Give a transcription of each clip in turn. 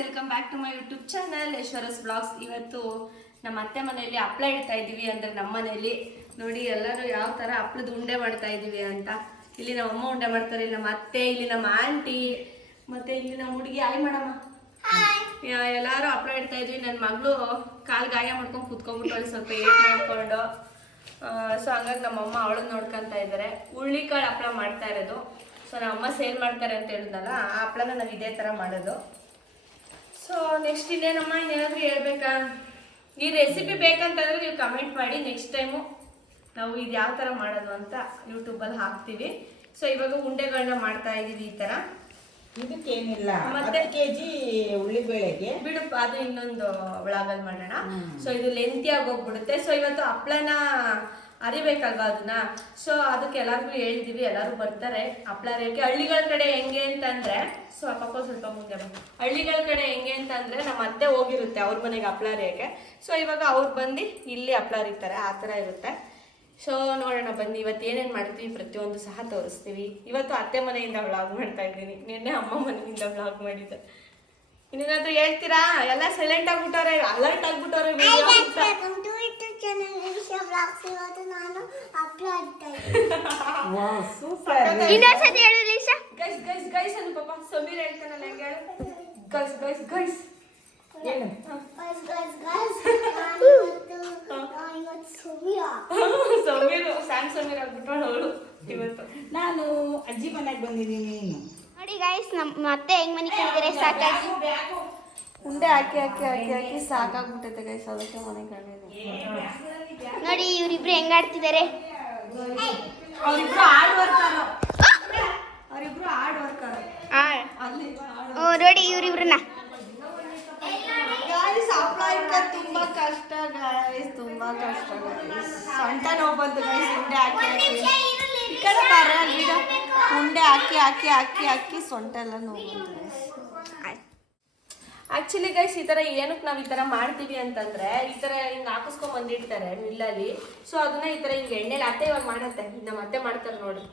Welcome back to my YouTube channel ಯಶ್ವರಸ್ blogs. ಇವತ್ತು ನಮ್ಮ ಅತ್ತೆ ಮನೆಯಲ್ಲಿ ಹಪ್ಪಳ ಇಡ್ತಾ ಇದ್ದೀವಿ. ಅಂದರೆ ನಮ್ಮ ಮನೆಯಲ್ಲಿ ನೋಡಿ ಎಲ್ಲರೂ ಯಾವ ಥರ ಹಪ್ಪಳದ ಉಂಡೆ ಮಾಡ್ತಾ ಇದ್ದೀವಿ ಅಂತ. ಇಲ್ಲಿ ನಮ್ಮ ಅಮ್ಮ ಉಂಡೆ ಮಾಡ್ತಾರೆ, ಇಲ್ಲಿ ನಮ್ಮ ಅತ್ತೆ, ಇಲ್ಲಿ ನಮ್ಮ ಆಂಟಿ, ಮತ್ತೆ ಇಲ್ಲಿ ನಮ್ಮ ಹುಡುಗಿ ಆಯ್ ಮಾಡಮ್ಮ, ಎಲ್ಲರೂ ಹಪ್ಪಳ ಇಡ್ತಾ ಇದ್ವಿ. ನನ್ನ ಮಗಳು ಕಾಲು ಗಾಯ ಮಾಡ್ಕೊಂಡು ಕುತ್ಕೊಂಡ್ಬಿಟ್ಟು ಸ್ವಲ್ಪ ಏಟ್ ಮಾಡ್ಕೊಂಡು, ಸೊ ಹಂಗಾಗಿ ನಮ್ಮಮ್ಮ ಅವಳನ್ನ ನೋಡ್ಕೊಂತ ಇದ್ದಾರೆ. ಹುಳ್ಳಿಕಾಳು ಹಪ್ಪಳ ಮಾಡ್ತಾ ಇರೋದು. ಸೊ ನಮ್ಮಮ್ಮ ಸೇಲ್ ಮಾಡ್ತಾರೆ ಅಂತ ಹೇಳಿದ್ನಲ್ಲ, ಆ ಹಪ್ಪಳನ ನಾವು ಇದೇ ಥರ ಮಾಡೋದು. ಸೊ ನೆಕ್ಸ್ಟ್ ಇನ್ನೇನಮ್ಮ, ಇನ್ನೇನಾದರೂ ಹೇಳ್ಬೇಕಾ? ಈ ರೆಸಿಪಿ ಬೇಕಂತಂದ್ರೆ ನೀವು ಕಮೆಂಟ್ ಮಾಡಿ. ನೆಕ್ಸ್ಟ್ ಟೈಮು ನಾವು ಇದು ಯಾವ ಥರ ಮಾಡೋದು ಅಂತ ಯೂಟ್ಯೂಬಲ್ಲಿ ಹಾಕ್ತೀವಿ. ಸೊ ಇವಾಗ ಉಂಡೆಗಳನ್ನ ಮಾಡ್ತಾ ಇದ್ದೀವಿ ಈ ಥರ. ಇದಕ್ಕೇನಿಲ್ಲ, ಮತ್ತೆ ಕೆಜಿ ಉಳ್ಳಿಬೇಳೆಗೆ ಬಿಡುಪ್ಪ, ಅದು ಇನ್ನೊಂದು ಒಳಗಲ್ಲಿ ಮಾಡೋಣ. ಸೊ ಇದು ಲೆಂತಿಯಾಗಿ ಹೋಗ್ಬಿಡುತ್ತೆ. ಸೊ ಇವತ್ತು ಹಪ್ಪಳನ ಅರಿಬೇಕಲ್ವಾ ಅದನ್ನ. ಸೊ ಅದಕ್ಕೆ ಎಲ್ಲರಿಗೂ ಹೇಳಿದೀವಿ, ಎಲ್ಲರೂ ಬರ್ತಾರೆ ಹಪ್ಪಳ ಅರಿಯೋಕ್ಕೆ. ಹಳ್ಳಿಗಳ ಕಡೆ ಹೆಂಗೆ ಅಂತಂದ್ರೆ, ಸೊ ಪಾಪ ಸ್ವಲ್ಪ ಮುಂದೆ ಬಂದು, ಹಳ್ಳಿಗಳ ಕಡೆ ಹೆಂಗೆ ಅಂತಂದ್ರೆ ನಮ್ಮ ಅತ್ತೆ ಹೋಗಿರುತ್ತೆ ಅವ್ರ ಮನೆಗೆ ಹಪ್ಪಳ ಅರಿಯೋಕ್ಕೆ. ಸೊ ಇವಾಗ ಅವ್ರು ಬಂದು ಇಲ್ಲಿ ಹಪ್ಪಳ ಅರಿತಾರೆ, ಆ ಥರ ಇರುತ್ತೆ. ಸೊ ನೋಡೋಣ ಬನ್ನಿ, ಇವತ್ತು ಏನೇನು ಮಾಡ್ತೀವಿ ಪ್ರತಿಯೊಂದು ಸಹ ತೋರಿಸ್ತೀವಿ. ಇವತ್ತು ಅತ್ತೆ ಮನೆಯಿಂದ ವ್ಲಾಗ್ ಮಾಡ್ತಾ ಇದ್ದೀನಿ, ನಿನ್ನೆ ಅಮ್ಮ ಮನೆಯಿಂದ ವ್ಲಾಗ್ ಮಾಡಿದ್ದೆ. ಇನ್ನೇನಾದ್ರೂ ಹೇಳ್ತೀರಾ? ಎಲ್ಲ ಸೈಲೆಂಟ್ ಆಗ್ಬಿಟ್ಟವ್ರೆ, ಅಲರ್ಟ್ ಆಗ್ಬಿಟ್ಟವ್ರೆ. ಗೈಸ್ ಅನ್ನು ಪಾಪ ಸಮೀರ್ ಹೇಳ್ತಾನಲ್ಲ, ಹೆಂಗೆ ಹೇಳು? Guys guys guys Sameer Sam Sameer ಆಗ್ಬಿಟ್ಟವಳು ಅವಳು. ಇವತ್ತು ನಾನು ಅಜ್ಜಿ ಮನೆಗೆ ಬಂದಿದ್ದೀನಿ. ನೋಡಿ ಗೈಸ್, ನಮ್ಮ ಅತ್ತೆ ಹೆಂಗ್ ಮನೆ ಕಳಿದರೆ ಸಾಕಾಗಿ ಉಂಡೆ ಹಾಕಿ ಹಾಕಿ ಹಾಕಿ ಹಾಕಿ ಸಾಕಾಗ್ಬಿಟ್ಟೈತೆ ಗೈಸ್, ಅದಕ್ಕೆ ಮನೆ ಕಳಿದೆ. ನೋಡಿ ಇವ್ರಿಬ್ರು ಹೆಂಗ್ ಆಡ್ತಿದ್ದಾರೆ. ಅವರಿಬ್ರು ಹಾರ್ಡ್ ವರ್ಕರ್, ಅವರಿಬ್ರು ಹಾರ್ಡ್ ವರ್ಕರ್. ನೋಡಿ ಇವ್ರಿಬ್ರನ್ನ. ಗೈಸ್ ಹಪ್ಪಳ ಇಟ್ಕೊಂಡು ತುಂಬಾ ಕಷ್ಟ ಗೈಸ್, ತುಂಬಾ ಕಷ್ಟ ಗೈಸ್. ಸೊಂಟ ನೋವು ಬಂತು ಗೈಸ್ ಉಂಡೆ ಹಾಕಿ ಹಾಕಿ. ಈ ಕಡೆ ಬಾರ ವಿಡಿಯೋ. ಉಂಡೆ ಹಾಕಿ ಹಾಕಿ ಹಾಕಿ ಹಾಕಿ ಸೊಂಟ ಎಲ್ಲ ನೋವು ಬಂತು ಗೈಸ್. ಆಕ್ಚುಲಿ ಗೈಸ್ ಈ ಥರ ಏನಕ್ಕೆ ನಾವು ಈ ಥರ ಮಾಡ್ತೀವಿ ಅಂತಂದ್ರೆ, ಈ ಥರ ಹಿಂಗೆ ಹಾಕಿಸ್ಕೊಂಡ್ ಬಂದಿರ್ತಾರೆ ಮಿಲ್ಲಲ್ಲಿ. ಸೊ ಅದನ್ನ ಈ ಥರ ಹಿಂಗೆ ಎಣ್ಣೆಲಿ ಅತ್ತೆ ಇವಾಗ ಮಾಡತ್ತೆ, ನಮ್ಮ ಅತ್ತೆ ಮಾಡ್ತಾರೆ ನೋಡಿ.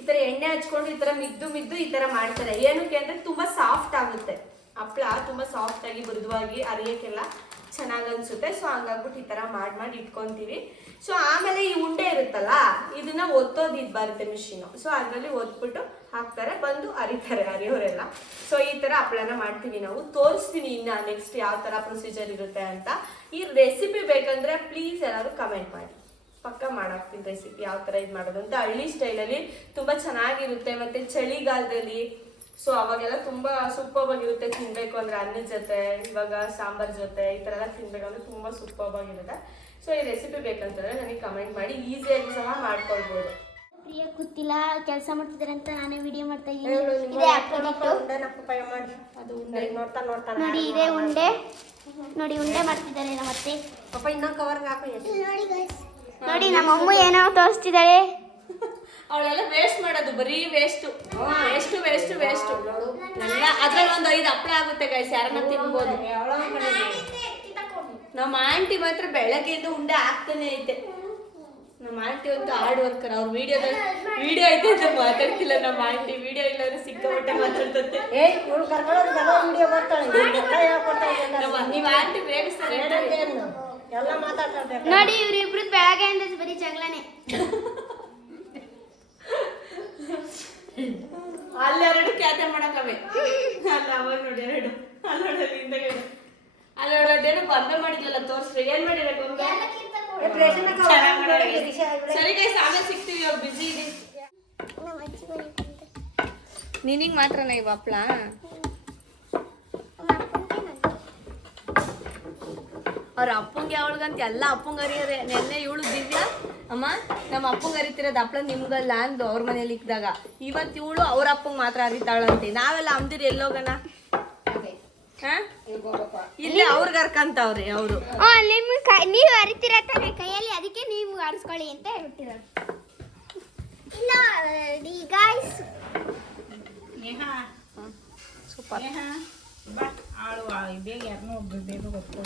ಈ ಥರ ಎಣ್ಣೆ ಹಚ್ಕೊಂಡು ಈ ಥರ ಮಿದ್ದು ಮಿದ್ದು ಈ ಥರ ಮಾಡ್ತಾರೆ. ಏನಕ್ಕೆ ಅಂದರೆ ತುಂಬ ಸಾಫ್ಟ್ ಆಗುತ್ತೆ ಹಪ್ಪಳ, ತುಂಬ ಸಾಫ್ಟ್ ಆಗಿ ಮೃದುವಾಗಿ ಅರಿಯೋಕ್ಕೆಲ್ಲ ಚೆನ್ನಾಗಿ ಅನ್ಸುತ್ತೆ. ಸೊ ಹಂಗಾಗ್ಬಿಟ್ಟು ಈ ಥರ ಮಾಡಿ ಇಟ್ಕೊತೀವಿ. ಸೊ ಆಮೇಲೆ ಈ ಉಂಡೆ ಇರುತ್ತಲ್ಲ, ಇದನ್ನ ಒತ್ತೋದು ಇದು ಬರುತ್ತೆ ಮಿಷಿನು. ಸೊ ಅದರಲ್ಲಿ ಒತ್ಬಿಟ್ಟು ಹಾಕ್ತಾರೆ, ಬಂದು ಅರಿತಾರೆ ಅರಿಯೋರೆಲ್ಲ. ಸೊ ಈ ಥರ ಹಪ್ಪಳನ ಮಾಡ್ತೀವಿ ನಾವು. ತೋರಿಸ್ತೀನಿ ಇನ್ನು ನೆಕ್ಸ್ಟ್ ಯಾವ ಥರ ಪ್ರೊಸೀಜರ್ ಇರುತ್ತೆ ಅಂತ. ಈ ರೆಸಿಪಿ ಬೇಕಂದ್ರೆ ಪ್ಲೀಸ್ ಎಲ್ಲರೂ ಕಮೆಂಟ್ ಮಾಡಿ, ಪಕ್ಕ ಮಾಡಾಕ್ತೀನಿ ರೆಸಿಪಿ ಯಾವ ಥರ ಇದು ಮಾಡೋದು ಅಂತ. ಹಳ್ಳಿ ಸ್ಟೈಲಲ್ಲಿ ತುಂಬ ಚೆನ್ನಾಗಿರುತ್ತೆ. ಮತ್ತು ಚಳಿಗಾಲದಲ್ಲಿ ಸೊ ಅವಾಗೆಲ್ಲ ತುಂಬ ಸೂಪರ್ಬಾಗಿರುತ್ತೆ ತಿನ್ನಬೇಕು ಅಂದರೆ, ಅನ್ನದ ಜೊತೆ, ಇವಾಗ ಸಾಂಬಾರ್ ಜೊತೆ ಈ ಥರ ಎಲ್ಲ ತಿನ್ಬೇಕಂದ್ರೆ ತುಂಬ ಸೂಪರ್ಬಾಗಿರುತ್ತೆ. ಸೊ ಈ ರೆಸಿಪಿ ಬೇಕಂತಂದರೆ ನನಗೆ ಕಮೆಂಟ್ ಮಾಡಿ, ಈಸಿಯಾಗಿ ಸಹ ಮಾಡ್ಕೊಳ್ಬೋದು. ಪ್ರಿಯ ಕೂತಿಲ್ಲ, ಕೆಲಸ ಮಾಡ್ತಿದ್ದಾರೆ ಅಂತ ನಾನೇ ವಿಡಿಯೋ ಮಾಡ್ತಾ ಇದ್ದೀನಿ. ನೋಡಿ ಇದೇ ಉಂಡೆ, ನೋಡಿ ಉಂಡೆ ಮಾಡ್ತಿದ್ದಾರೆ ನಮ್ಮ ಅತ್ತೆ. ಪಾಪ ಇನ್ನೊಂದು ಕವರ್ಗೆ ಹಾಕಿ. ನೋಡಿ ನಮ್ಮ ಅಮ್ಮ ಏನೋ ತೋರಿಸ್ತಿದ್ದಾಳೆ. ಅವಳೆಲ್ಲ ವೇಸ್ಟ್ ಮಾಡೋದು, ಬರೀ ವೇಸ್ಟು ವೇಸ್ಟು ವೇಸ್ಟು ವೇಸ್ಟು ಎಲ್ಲ. ಅದ್ರಲ್ಲಿ ಒಂದು 5 ಹಪ್ಪಳ ಆಗುತ್ತೆ ಗೈಸ್, ಯಾರನ್ನ ತಿನ್ಬೋದು. ನಮ್ಮ ಆಂಟಿ ಮಾತ್ರ ಬೆಳಗ್ಗೆಯಿಂದ ಉಂಡೆ ಹಾಕ್ತಾನೆ ಐತೆ. ನಮ್ಮ ಆಂಟಿ ಒಂದು ಹಾರ್ಡ್ ವರ್ಕರ್. ಅವ್ರ ವಿಡಿಯೋ ಐತೆ ಅಂತ ಮಾತಾಡ್ತಿಲ್ಲ ನಮ್ಮ ಆಂಟಿ. ವಿಡಿಯೋ ಇಲ್ಲಾಂದ್ರೆ ಸಿಕ್ಕಾಪಟ್ಟೆ ಮಾತಾಡ್ತಂತೆ. ನೀವು ಆಂಟಿ ಬೇಗಿಸ್ತಾರೆ ನೋಡಿ ಇವ್ರಿಬ್ರು ಬೆಳಗ್ಗೆಯಿಂದ ಬರೀ ಜಗಳನೆ. ಅಲ್ಲೆರಡು ಕ್ಯಾತೆ ಮಾಡಕವೆ, ಅಲ್ಲ ಅವ ನೋಡಿ ಎರಡು, ಅಲ್ಲೋಡಲ್ಲಿ ಹಿಂದಗಡೆ ಅಲ್ಲೋಡೇನೋ ಗೊಂಬೆ ಮಾಡಿದ್ಲಲ್ಲ, ತೋರಿಸ್ರಿ ಏನ್ ಮಾಡಿರ ಗೊಂಬೆ. ಸರಿ ಗೈಸ್, ಆಮೇಲೆ ಸಿಗ್ತೀವಿ, ಇವಾಗ ಬಿಸಿ ಇದೆ. ನಿನಗೆ ಮಾತ್ರನ ಇವ ಹಪ್ಳ? ಅವ್ರ ಅಪ್ಪಂಗೆ ಅವಳಿಗಂತ ಎಲ್ಲ ಅಪ್ಪಂಗೆ ಅರಿಯೋರೆ. ನೆನ್ನೆ ಇವಳು ದಿವ್ಯಾ, ಅಮ್ಮ ನಮ್ಮ ಅಪ್ಪಂಗೆ ಅರಿತಿರೋದು ಹಪ್ಳ ನಿಮ್ಗಲ್ಲ ಅಂದು ಅವ್ರ ಮನೇಲಿ ಇಕ್ಕಿದಾಗ. ಇವತ್ತು ಇವಳು ಅವ್ರ ಅಪ್ಪಂಗೆ ಮಾತ್ರ ಅರಿತಾಳಂತೆ. ನಾವೆಲ್ಲ ಅಮ್ದಿರಿ ಎಲ್ಲೋಗಣ? ಇಲ್ಲಿ ಅವ್ರಿಗೆ ಅರ್ಕಂತವ್ರಿ ಅವರು. ನೀವು ಅರಿತಿರ ಕೈಯಲ್ಲಿ, ಅದಕ್ಕೆ ನೀವು ಆರಿಸ್ಕೊಳ್ಳಿ ಅಂತ ಹೇಳ್ಬಿಟ್ಟಿರೋದು. ಇಲ್ಲ ಗಾಯ್ಸ್, ಸೂಪರ್. ಆಳು ಬೇಗ ಯಾರನ್ನೋ ಒಬ್ರು ಬೇಗ ಗೊತ್ತು.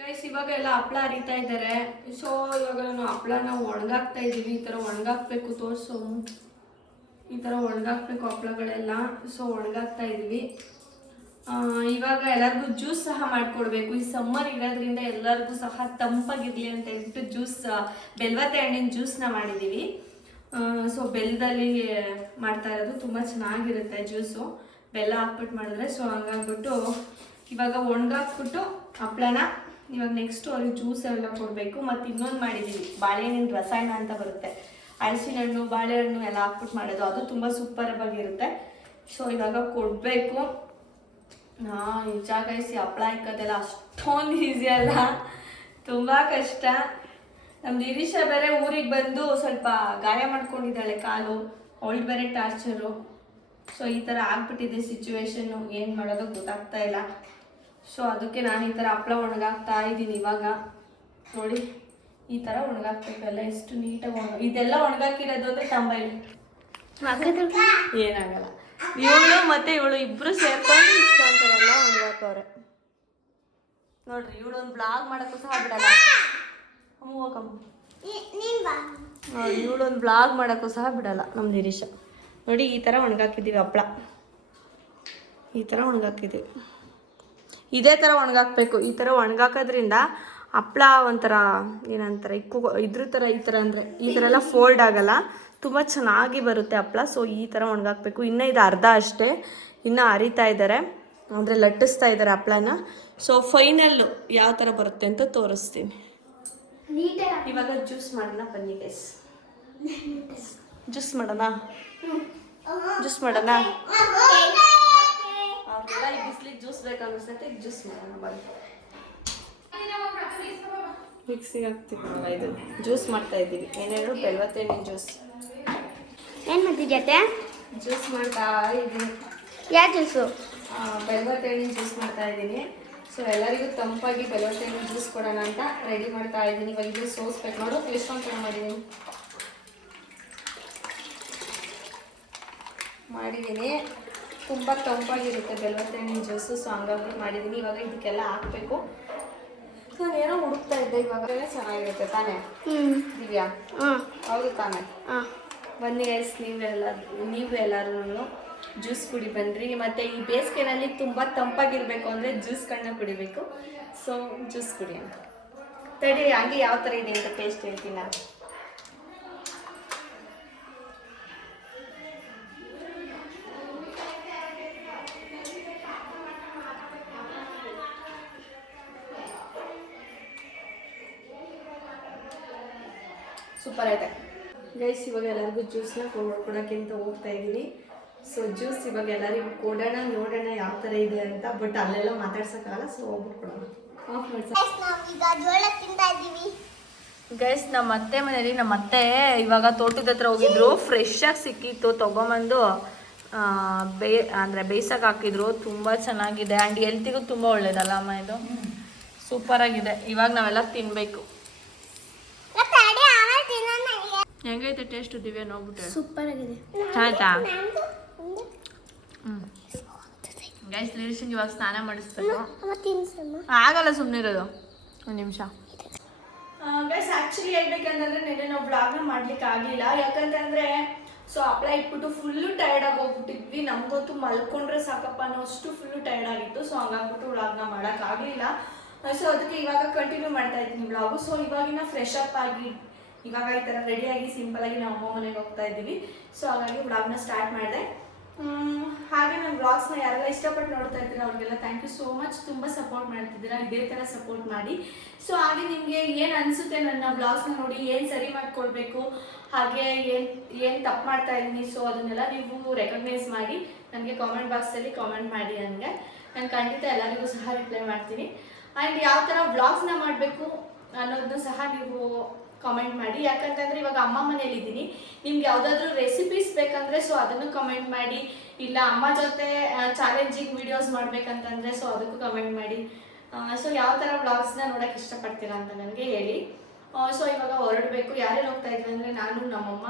ಗೈಸ್ ಇವಾಗ ಎಲ್ಲ ಹಪ್ಪಳ ಅರಿತಾ ಇದ್ದಾರೆ. ಸೊ ಇವಾಗ ನಾವು ಹಪ್ಪಳನ ಒಣಗಾಕ್ತಾ ಇದೀವಿ. ಈ ತರ ಒಣಗಾಕ್ಬೇಕು. ತೋರ್ಸು ಈ ಥರ ಒಣಗಾಕ್ಬೇಕು ಹಪ್ಪಳಗಳೆಲ್ಲ. ಸೊ ಒಣಗಾಕ್ತಾ ಇದ್ವಿ. ಇವಾಗ ಎಲ್ಲರಿಗೂ ಜ್ಯೂಸ್ ಸಹ ಮಾಡಿಕೊಡ್ಬೇಕು. ಈ ಸಮ್ಮರ್ ಇರೋದ್ರಿಂದ ಎಲ್ಲರಿಗೂ ಸಹ ತಂಪಾಗಿರಲಿ ಅಂತ ಹೇಳ್ಬಿಟ್ಟು ಬೆಲ್ವತ್ತೆ ಹಣ್ಣಿನ ಜ್ಯೂಸ್ನ ಮಾಡಿದ್ದೀವಿ. ಸೊ ಬೆಲ್ಲದಲ್ಲಿ ಮಾಡ್ತಾ ಇರೋದು ತುಂಬ ಚೆನ್ನಾಗಿರುತ್ತೆ ಜ್ಯೂಸು, ಬೆಲ್ಲ ಹಾಕ್ಬಿಟ್ಟು ಮಾಡಿದ್ರೆ. ಸೊ ಹಂಗಾಗ್ಬಿಟ್ಟು ಇವಾಗ ಒಣಗಾಕ್ಬಿಟ್ಟು ಹಪ್ಪಳನ ಇವಾಗ ನೆಕ್ಸ್ಟು ಅವ್ರಿಗೆ ಜ್ಯೂಸ್ ಎಲ್ಲ ಕೊಡಬೇಕು. ಮತ್ತು ಇನ್ನೊಂದು ಮಾಡಿದ್ದೀವಿ, ಬಾಳೆಹಣ್ಣಿನ ರಸಾಯನ ಅಂತ ಬರುತ್ತೆ, ಹಲಸಿನ ಹಣ್ಣು ಬಾಳೆಹಣ್ಣು ಎಲ್ಲ ಹಾಕ್ಬಿಟ್ಟು ಮಾಡೋದು, ಅದು ತುಂಬ ಸೂಪರಾಗಿರುತ್ತೆ. ಸೊ ಇವಾಗ ಕೊಡಬೇಕು. ನಿಜ ಗೈಸ್, ಹಪ್ಪಳ ಇಕ್ಕೋದೆಲ್ಲ ಅಷ್ಟೊಂದು ಈಸಿ ಅಲ್ಲ, ತುಂಬ ಕಷ್ಟ. ನಮ್ದು ಇರೀಶ ಬೇರೆ ಊರಿಗೆ ಬಂದು ಸ್ವಲ್ಪ ಗಾಯ ಮಾಡ್ಕೊಂಡಿದ್ದಾಳೆ ಕಾಲು, ಅವಳು ಬೇರೆ ಟಾರ್ಚರು. ಸೊ ಈ ಥರ ಆಗ್ಬಿಟ್ಟಿದೆ ಸಿಚುವೇಶನ್ನು, ಏನು ಮಾಡೋದು ಗೊತ್ತಾಗ್ತಾ ಇಲ್ಲ. ಸೊ ಅದಕ್ಕೆ ನಾನು ಈ ಥರ ಹಪ್ಪಳ ಒಣಗಾಕ್ತಾ ಇದ್ದೀನಿ. ಇವಾಗ ನೋಡಿ ಈ ಥರ ಒಣಗಾಕ್ಬೇಕಲ್ಲ, ಎಷ್ಟು ನೀಟಾಗಿ ಇದೆಲ್ಲ ಒಣಗಾಕಿರೋದು ಅಂದರೆ ತಂಬೈಲಿ ಏನಾಗಲ್ಲ. ಇವಳು ಮತ್ತು ಇವಳು ಇಬ್ಬರು ಸೇರ್ಕೊಂಡು ಇಷ್ಟ ಅಂತಾರಲ್ಲ ಒಣಗಾಕವ್ರೆ ನೋಡ್ರಿ. ಇವಳು ಒಂದು ಬ್ಲಾಗ್ ಮಾಡೋಕ್ಕೂ ಸಹ ಬಿಡಲ್ಲ. ಇವಳೊಂದು ಬ್ಲಾಗ್ ಮಾಡೋಕ್ಕೂ ಸಹ ಬಿಡಲ್ಲ ನಮ್ಮ ನಿರೀಶ. ನೋಡಿ ಈ ಥರ ಒಣಗಾಕಿದ್ದೀವಿ ಹಪ್ಪಳ, ಈ ಥರ ಒಣಗಾಕಿದ್ದೀವಿ. ಇದೇ ಥರ ಒಣಗಾಕಬೇಕು. ಈ ಥರ ಒಣಗಾಕೋದ್ರಿಂದ ಹಪ್ಪಳ ಒಂಥರ ಏನಂತಾರೆ ಇದ್ರ ಥರ, ಈ ಥರ ಅಂದರೆ ಈ ಥರ ಎಲ್ಲ ಫೋಲ್ಡ್ ಆಗಲ್ಲ, ತುಂಬ ಚೆನ್ನಾಗಿ ಬರುತ್ತೆ ಹಪ್ಪಳ. ಸೊ ಈ ಥರ ಒಣಗಾಕಬೇಕು. ಇನ್ನೂ ಇದು ಅರ್ಧ ಅಷ್ಟೇ, ಇನ್ನೂ ಅರಿತಾ ಇದ್ದಾರೆ, ಅಂದರೆ ಲಟ್ಟಿಸ್ತಾ ಇದ್ದಾರೆ ಹಪ್ಪಳನ. ಸೊ ಫೈನಲ್ಲು ಯಾವ ಥರ ಬರುತ್ತೆ ಅಂತ ತೋರಿಸ್ತೀನಿ. ಇವಾಗ ಜ್ಯೂಸ್ ಮಾಡೋಣ ಬನ್ನಿ ಗೈಸ್. ಜ್ಯೂಸ್ ಮಾಡೋಣ ಅವ್ರಿಗೆಲ್ಲ ಈ ಬಿಸ್ಲಿಗೆ ಜ್ಯೂಸ್ ಬೇಕು ಅನ್ನಿಸ್ತೈತೆ, ಜ್ಯೂಸ್ ಮಾಡೋಣ ಬನ್ನಿ. ಮಿಕ್ಸಿಗೆ ಹಾಕ್ತೀವಿ, ಇದು ಜ್ಯೂಸ್ ಮಾಡ್ತಾ ಇದ್ದೀವಿ. ಏನೇನು ಬೆಲ್ವತ್ತೆ ಹಣ್ಣಿನ ಜ್ಯೂಸ್. ಏನು ಮಾಡ್ತಿದ್ಯತೆ? ಜ್ಯೂಸ್ ಮಾಡ್ತಾ ಇದ್ದೀನಿ. ಯಾವ ಜ್ಯೂಸು? ಬೆಲ್ವತ್ತೆ ಹಣ್ಣಿನ ಜ್ಯೂಸ್ ಮಾಡ್ತಾ ಇದ್ದೀನಿ. ಸೊ ಎಲ್ಲರಿಗೂ ತಂಪಾಗಿ ಬೆಲ್ವತ್ತೆ ಹಣ್ಣಿನ ಜ್ಯೂಸ್ ಕೊಡೋಣ ಅಂತ ರೆಡಿ ಮಾಡ್ತಾ ಇದ್ದೀನಿ. ಇವಾಗ ಇದು ಸೋಸ್ಬೇಕು. ನೋಡು ಎಷ್ಟೊಂದು ಮಾಡಿದ್ದೀನಿ. ತುಂಬ ತಂಪಾಗಿರುತ್ತೆ ಬೆಲ್ವತ್ತೆ ಹಣ್ಣಿನ ಜ್ಯೂಸು. ಸೊ ಹಂಗಾಗ್ಬಿಟ್ಟು ಮಾಡಿದ್ದೀನಿ. ಇವಾಗ ಇದಕ್ಕೆಲ್ಲ ಹಾಕಬೇಕು. ನಾನು ಏನೋ ಹುಡುಕ್ತಾ ಇದ್ದೆ, ಇವಾಗ ಚೆನ್ನಾಗಿರುತ್ತೆ ತಾನೇ ದಿವ್ಯಾ? ಹೌದು ತಾನೇ. ಬನ್ನಿ ಗೈಸ್, ನೀವು ಎಲ್ಲರೂ ಜ್ಯೂಸ್ ಕುಡಿ ಬನ್ನಿರಿ. ಮತ್ತು ಈ ಬೇಸಿಗೆನಲ್ಲಿ ತುಂಬ ತಂಪಾಗಿರಬೇಕು ಅಂದರೆ ಜ್ಯೂಸ್ಗಳನ್ನ ಕುಡಿಬೇಕು. ಸೊ ಜ್ಯೂಸ್ ಕುಡಿ ಅಂತ ತಡಿ, ಹಂಗೆ ಯಾವ ಥರ ಇದೆ ಅಂತ ಟೇಸ್ಟ್ ಹೇಳ್ತೀನಿ ನಾನು. ಸೂಪರ್ ಐತೆ ಗೈಸ್. ಇವಾಗ ಎಲ್ಲರಿಗೂ ಜ್ಯೂಸ್ನ ಕೊಡೋಕ್ಕಿಂತ ಹೋಗ್ತಾ ಇದ್ದೀನಿ. ಸೊ ಜ್ಯೂಸ್ ಇವಾಗ ಎಲ್ಲರಿಗೂ ಕೊಡೋಣ, ನೋಡೋಣ ಯಾವ ಥರ ಇದೆ ಅಂತ. ಬಟ್ ಅಲ್ಲೆಲ್ಲ ಮಾತಾಡ್ಸೋಕ್ಕಾಗಲ್ಲ. ಸೊ ಹೋಗ್ಬಿಟ್ಟು ಕೊಡೋಣ. ಗೈಸ್ ನಮ್ಮ ಅತ್ತೆ ಮನೇಲಿ ನಮ್ಮ ಅತ್ತೆ ಇವಾಗ ತೋಟದ ಹತ್ರ ಹೋಗಿದ್ರು. ಫ್ರೆಶ್ ಆಗಿ ಸಿಕ್ಕಿತ್ತು, ತೊಗೊಂಬಂದು ಅಂದರೆ ಬೇಯಿಸಕ್ಕೆ ಹಾಕಿದ್ರು. ತುಂಬ ಚೆನ್ನಾಗಿದೆ ಆ್ಯಂಡ್ ಹೆಲ್ತಿಗೂ ತುಂಬ ಒಳ್ಳೇದಲ್ಲ ಅಮ್ಮ ಇದು. ಸೂಪರಾಗಿದೆ. ಇವಾಗ ನಾವೆಲ್ಲ ತಿನ್ನಬೇಕು. ಹೆಂಗೈತೆ ಟೇಸ್ಟ್ ದಿವ್ಯಾ? ನೋಡ್ಬಿಟ್ಟೆ ಸೂಪರ್ ಆಗಿದೆ. ಆಯ್ತಾ? ಗೈಸ್ ಲಿರಿಷನ್ಗೆ ಇವಾಗ ಸ್ನಾನ ಮಾಡಿಸ್ಬೇಕು. ಆಗಲ್ಲ, ಸುಮ್ಮನೆ ಇರೋದು ಒಂದು ನಿಮಿಷ. ಗೈಸ್ ಆ್ಯಕ್ಚುಲಿ ಹೇಳ್ಬೇಕಂತಂದ್ರೆ ನೆನ್ನೆ ನಾವು ಬ್ಲಾಗ್ನ ಮಾಡ್ಲಿಕ್ಕೆ ಆಗಲಿಲ್ಲ. ಯಾಕಂತಂದರೆ ಸೊ ಹಪ್ಪಳ ಇಟ್ಬಿಟ್ಟು ಫುಲ್ಲು ಟಯರ್ಡ್ ಆಗಿ ಹೋಗ್ಬಿಟ್ಟಿದ್ವಿ. ನಮಗಂತೂ ಮಲ್ಕೊಂಡ್ರೆ ಸಾಕಪ್ಪ ಅನ್ನೋ ಅಷ್ಟು ಫುಲ್ಲು ಟಯರ್ಡ್ ಆಗಿತ್ತು. ಸೊ ಹಂಗಾಗ್ಬಿಟ್ಟು ಬ್ಲಾಗ್ನ ಮಾಡೋಕ್ಕಾಗಲಿಲ್ಲ. ಸೊ ಅದಕ್ಕೆ ಇವಾಗ ಕಂಟಿನ್ಯೂ ಮಾಡ್ತಾ ಇದ್ದೀನಿ ಬ್ಲಾಗು. ಸೊ ಇವಾಗಿನ ಫ್ರೆಶ್ ಅಪ್ ಆಗಿ ಇವಾಗ ಈ ಥರ ರೆಡಿಯಾಗಿ ಸಿಂಪಲಾಗಿ ನಾವು ಅಮ್ಮ ಮನೆಗೆ ಹೋಗ್ತಾ ಇದ್ದೀವಿ. ಸೊ ಹಾಗಾಗಿ ಬ್ಲಾಗ್ನ ಸ್ಟಾರ್ಟ್ ಮಾಡಿದೆ. ಹಾಗೆ ನನ್ನ ಬ್ಲಾಗ್ಸ್ನ ಯಾರೆಲ್ಲ ಇಷ್ಟಪಟ್ಟು ನೋಡ್ತಾ ಇದ್ದೀರಾ ಅವ್ರಿಗೆಲ್ಲ ಥ್ಯಾಂಕ್ ಯು ಸೋ ಮಚ್. ತುಂಬ ಸಪೋರ್ಟ್ ಮಾಡ್ತಿದ್ದೀರಾ, ಇದೇ ಥರ ಸಪೋರ್ಟ್ ಮಾಡಿ. ಸೊ ಹಾಗೆ ನಿಮಗೆ ಏನು ಅನಿಸುತ್ತೆ ನನ್ನ ಬ್ಲಾಗ್ಸ್ನ ನೋಡಿ, ಏನು ಸರಿ ಮಾಡಿಕೊಡ್ಬೇಕು, ಹಾಗೆ ಏನು ತಪ್ಪು ಮಾಡ್ತಾ ಇದ್ದೀನಿ, ಸೊ ಅದನ್ನೆಲ್ಲ ನೀವು ರೆಕಗ್ನೈಸ್ ಮಾಡಿ ನನಗೆ ಕಾಮೆಂಟ್ ಬಾಕ್ಸಲ್ಲಿ ಕಾಮೆಂಟ್ ಮಾಡಿ. ನನಗೆ ನಾನು ಖಂಡಿತ ಎಲ್ಲರಿಗೂ ಸಹ ರಿಪ್ಲೈ ಮಾಡ್ತೀನಿ. ಆ್ಯಂಡ್ ಯಾವ ಥರ ಬ್ಲಾಗ್ಸ್ನ ಮಾಡಬೇಕು ಅನ್ನೋದನ್ನು ಸಹ ನೀವು ಕಾಮೆಂಟ್ ಮಾಡಿ. ಯಾಕಂತಂದರೆ ಇವಾಗ ಅಮ್ಮ ಮನೇಲಿದ್ದೀನಿ, ನಿಮ್ಗೆ ಯಾವುದಾದ್ರೂ ರೆಸಿಪೀಸ್ ಬೇಕಂದರೆ ಸೊ ಅದನ್ನು ಕಮೆಂಟ್ ಮಾಡಿ. ಇಲ್ಲ ಅಮ್ಮ ಜೊತೆ ಚಾಲೆಂಜಿಂಗ್ ವೀಡಿಯೋಸ್ ಮಾಡಬೇಕಂತಂದರೆ ಸೊ ಅದಕ್ಕೂ ಕಮೆಂಟ್ ಮಾಡಿ. ಸೊ ಯಾವ ಥರ ವ್ಲಾಗ್ಸ್ನ ನೋಡೋಕ್ಕೆ ಇಷ್ಟಪಡ್ತೀರಾ ಅಂತ ನನಗೆ ಹೇಳಿ. ಸೊ ಇವಾಗ ಹೊರಡಬೇಕು. ಯಾರ್ಯಾರು ಹೋಗ್ತಾ ಇದ್ವಿ ಅಂದರೆ ನಾನು, ನಮ್ಮಮ್ಮ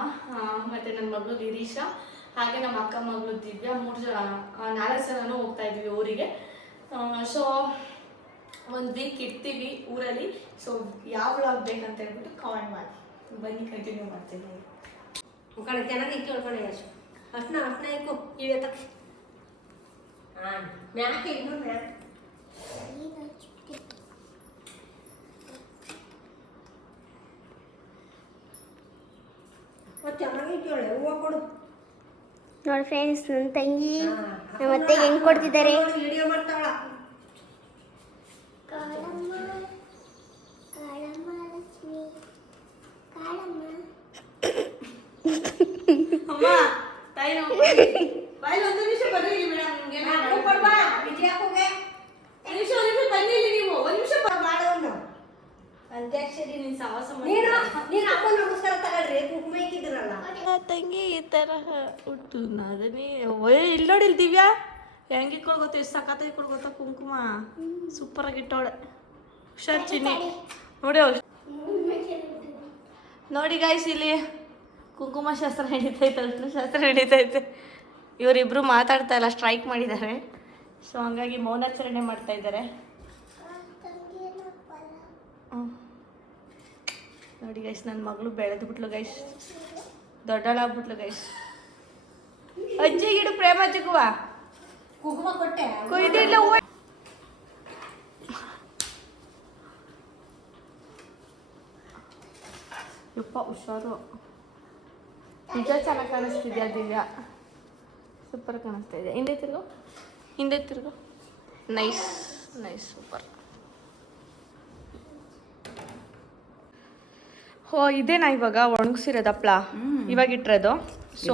ಮತ್ತು ನನ್ನ ಮಗಳು ಲಿರೀಶಾ, ಹಾಗೆ ನಮ್ಮ ಅಕ್ಕ ಮಗಳು ದಿವ್ಯಾ, 4 ಜನನೂ ಹೋಗ್ತಾ ಇದ್ವಿ ಊರಿಗೆ. ಸೊ ಒಂದು ವೀಕ್ ಇರ್ತೀವಿ ಊರಲ್ಲಿ. ಸೊ ಯಾವ ವ್ಲಾಗ್ ಬೇಕಂತ ಹೇಳ್ಬಿಟ್ಟು ಕಾಮೆಂಟ್ ಮಾಡಿ. ಬನ್ನಿ ಕಂಟಿನ್ಯೂ ಮಾಡ್ತೀನಿ. ಮುಖಂಡ ಚೆನ್ನಾಗಿ ಕೇಳ್ಕೊಂಡೆ ಅಷ್ಟು ಅರ್ಶನ ಹಾಕು ಇವೆ ತಕ್ಕ ಮ್ಯಾಕೆ ಇನ್ನೊಂದು ಮ್ಯಾಕೆ ಚೆನ್ನಾಗಿದ್ದೇಳೆ ಹೂವು ಕೊಡು ನೋಡಿ ಫ್ರೆಂಡ್ಸ್, ನನ್ನ ತಂಗಿ ನಮ್ಮ ಅತ್ತೆಗೆ ಹೆಂಗ್ ಕೊಡ್ತಿದ್ದಾರೆ. ವಿಡಿಯೋ ಮಾಡ್ತಾಳ ಅಮ್ಮ ತಾಯಿ ಬಾಯಿ ಒಂದು ನಿಮಿಷ ಬರ್ರಿ ಮೇಡಮ್. ನಿಮ್ಗೆ ಕೊಡ್ಬಾ ವಿಜಯ ಹೋಗೆ ನಿಮಿಷ ಬನ್ನಿ ನೀವು ಒಂದು ನಿಮಿಷ ಮಾಡೋಣ ಅಂತ್ಯಾಕ್ಷರಿ ನೀನ್ ಸಾಹಸ ನೀನು ಅಮ್ಮ ನಮಸ್ಕಾರ ತಗೊಳ್ರಿ ಕುಂಕುಮ ಇಕ್ಕಿದ್ರಲ್ಲ ತಂಗಿ ಈ ತರ ಉಟ್ಟು ಅದನ್ನೇ ಇಲ್ಲಿ ನೋಡಿ ಇಲ್ಲಿ ದಿವ್ಯಾ ಹೆಂಗೆ ಇಟ್ಕೊಳ್ ಗೊತ್ತಾ, ಎಷ್ಟು ಸಖತ್ ಇಟ್ಕೊಳ್ ಗೊತ್ತಾ ಕುಂಕುಮ. ಸೂಪರ್ ಆಗಿ ಇಟ್ಟವಳೆ. ಹುಷಾರ್ ಚಿನ್ನಿ ನೋಡಿ ನೋಡಿ ಗಾಯ್ಸ್, ಇಲ್ಲಿ ಕುಂಕುಮ ಶಾಸ್ತ್ರ ನಡೀತೈತೆ, ಅರ್ಶಿನ ಶಾಸ್ತ್ರ ನಡೀತೈತೆ. ಇವರಿಬ್ರು ಮಾತಾಡ್ತಾ ಇಲ್ಲ, ಸ್ಟ್ರೈಕ್ ಮಾಡಿದ್ದಾರೆ. ಸೊ ಹಂಗಾಗಿ ಮೌನಾಚರಣೆ ಮಾಡ್ತಾ ಇದ್ದಾರೆ. ನೋಡಿ ಗೈಸ್, ನನ್ನ ಮಗಳು ಬೆಳೆದು ಬಿಟ್ಲು ಗೈಸ್, ದೊಡ್ಡಳಾಗ್ಬಿಟ್ಲು ಗೈಸ್. ಅಜ್ಜಿ ಗಿಡ ಪ್ರೇಮ ಚಿಗುವ ಕುಂಕುಮ ಕೊಟ್ಟೆ ಕೊಯ್ದಿಲ್ಲ ಯಪ್ಪ ಹುಷಾರು. ನಿಜ ಚೆನ್ನಾಗಿ ಕಾಣಿಸ್ತಿದ್ಯಾ ದಿವ್ಯಾ, ಸೂಪರ್ ಕಾಣಿಸ್ತಾ ಇದೆ. ಹಿಂದೆ ತಿರುಗು ನೈಸ್ ನೈಸ್ ಸೂಪರ್. ಹೋ ಇದೇನಾ ಇವಾಗ ಒಣಗಿಸಿರೋದು ಹಪ್ಳ ಇವಾಗ ಇಟ್ಟಿರೋದು. ಸೊ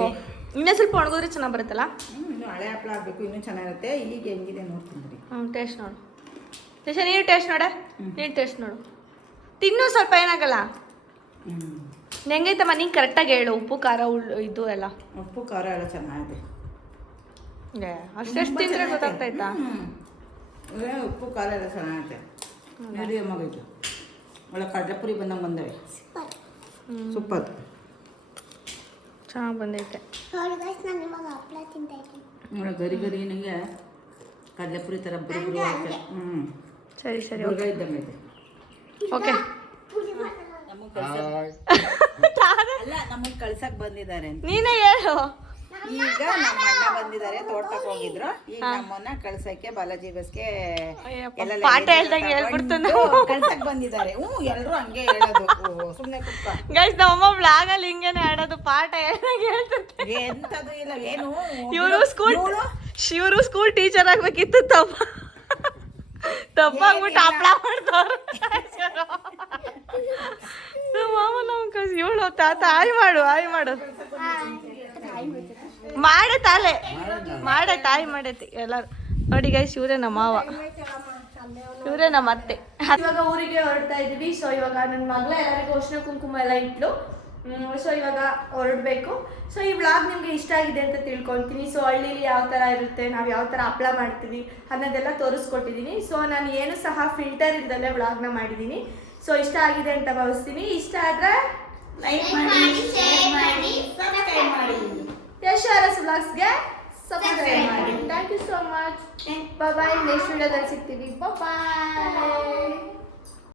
ಇನ್ನೂ ಸ್ವಲ್ಪ ಒಣಗಿದ್ರೆ ಚೆನ್ನಾಗಿ ಬರುತ್ತಲ್ಲ. ಇನ್ನು ಹಳೆ ಹಪ್ಪಳ ಆಗಬೇಕು, ಇನ್ನೂ ಚೆನ್ನಾಗಿರುತ್ತೆ. ಈಗ ಹೆಂಗಿದೆ ನೋಡ್ತೀನಿ. ಟೇಸ್ಟ್ ನೋಡು ನೀನು ಟೇಸ್ಟ್ ನೋಡೆ, ನೀನು ಟೇಸ್ಟ್ ನೋಡು, ತಿನ್ನು ಸ್ವಲ್ಪ ಏನಾಗಲ್ಲ. ಹೆಂಗೈತಮ್ಮ ನೀನು ಕರೆಕ್ಟಾಗಿ ಹೇಳು, ಉಪ್ಪು ಖಾರ ಇದು ಎಲ್ಲ. ಉಪ್ಪು ಖಾರ ಎಲ್ಲ ಚೆನ್ನಾಗಿದೆ. ಅಷ್ಟೆಷ್ಟು ತಿಂದರೆ ಗೊತ್ತಾಗ್ತಾಯ್ತಾ? ಉಪ್ಪು ಖಾರ ಎಲ್ಲ ಚೆನ್ನಾಗೈತೆ. ಮೀಡಿಯಮ್ ಆಗೈತೆ. ಒಳ್ಳೆ ಕಡಲೆಪುರಿ ಬಂದಂಗೆ ಬಂದವೆ. ಸೂಪರ್ ಚೆನ್ನಾಗಿ ಬಂದೈತೆ. ಒಳ್ಳೆ ಗರಿ ಗರಿ ನನಗೆ ಕಡಲೆಪುರಿ ಥರ ಬುರುಬುರು ಆಗುತ್ತೆ. ಸರಿ ಸರಿ ಬುರ್ಗ ಇದ್ದಂಗೆ ಐತೆ. ಓಕೆ ಅಲ್ಲ, ನಮಗೆ ಕಳ್ಸಕ್ ಬಂದಿದ್ದಾರೆ ಅಂತ. ನೀನೇ ಹೇಳು. ಈಗ ನಮ್ಮ ಅಣ್ಣ ಬಂದಿದ್ದಾರೆ, ತೋಟಕ್ಕೆ ಹೋಗಿದ್ರು. ಈಗ ನಮ್ಮನ್ನ ಕಳ್ಸಕ್ಕೆ ಬಾಲಾಜಿ ಬಸ್ಗೆ ಪಾಠ ಹೇಳ್ದಂಗೆ ಹೇಳ್ಬಿಡ್ತು ನಾವು. ಕಳ್ಸಕ್ ಬಂದಿದ್ದಾರೆ. ಎಲ್ರು ಹಂಗೆ ಹೇಳೋದು, ಸುಮ್ನೆ ಕುತ್ಕ. ಗೈಸ್ ನಮ್ಮಮ್ಮ ಬ್ಲಾಗಲ್ಲಿ ಹಿಂಗೇನೆ ಆಡೋದು, ಪಾಠ ಹೇಳ್ದಂಗೆ ಹೇಳ್ತಿರ್ತಾರೆ. ಎಂತದು ಇಲ್ಲ ಏನು. ಇವರು ಸ್ಕೂಲ್ ಟೀಚರ್ ಆಗ್ಬೇಕಿತ್ತು, ತಪ್ಪಾಗ್ಬಿಟ್ಟು ಹಪ್ಳ ಮಾಡ್ತವ್ರು. ಮಾಮ ನಮ್ ಇವಳು ತಾತ ಆಯ್ ಮಾಡು ಮಾಡೆ ತಾಲೆ ಮಾಡೆ ತಾಯಿ ಮಾಡೈತಿ ಎಲ್ಲಾರು. ನೋಡಿ ಗೈಸ್, ಇವರೇ ನಮ್ಮ ಮಾವ, ಇವರೇ ನಮ್ಮ ಅತ್ತೆ. ಇವಾಗ ಊರಿಗೆ ಹೊರಡ್ತಾ ಇದೀವಿ. ಸೊ ಇವಾಗ ನನ್ನ ಮಗಳ ಎಲ್ಲರಿಗೂ ಅರ್ಶಿನ ಕುಂಕುಮ ಎಲ್ಲ ಇಟ್ಲು. ಸೊ ಇವಾಗ ಹೊರಡ್ಬೇಕು. ಸೊ ಈ ವ್ಲಾಗ್ ನಿಮಗೆ ಇಷ್ಟ ಆಗಿದೆ ಅಂತ ತಿಳ್ಕೊಳ್ತೀನಿ. ಸೊ ಹಳ್ಳಿಲಿ ಯಾವ ಥರ ಇರುತ್ತೆ, ನಾವು ಯಾವ ಥರ ಹಪ್ಳ ಮಾಡ್ತೀವಿ ಅನ್ನೋದೆಲ್ಲ ತೋರಿಸ್ಕೊಟ್ಟಿದ್ದೀನಿ. ಸೊ ನಾನು ಏನು ಸಹ ಫಿಲ್ಟರ್ ಇಲ್ದಲ್ಲೇ ವ್ಲಾಗ್ನ ಮಾಡಿದ್ದೀನಿ. ಸೊ ಇಷ್ಟ ಆಗಿದೆ ಅಂತ ಭಾವಿಸ್ತೀನಿ. ಇಷ್ಟ ಆದರೆ ಲೈಕ್ ಮಾಡಿ, ಶೇರ್ ಮಾಡಿ, ಸಬ್ಸ್ಕ್ರೈಬ್ ಮಾಡಿ. ಯಶ್ ಅರಸ್ ವ್ಲಾಗ್ಸ್ಗೆ ಸಬ್ಸ್ಕ್ರೈಬ್ ಮಾಡಿ. Thank you so much. Bye. Next ವಿಡಿಯೋದಲ್ಲಿ ಸಿಗ್ತೀವಿ. ಬಾಯ್.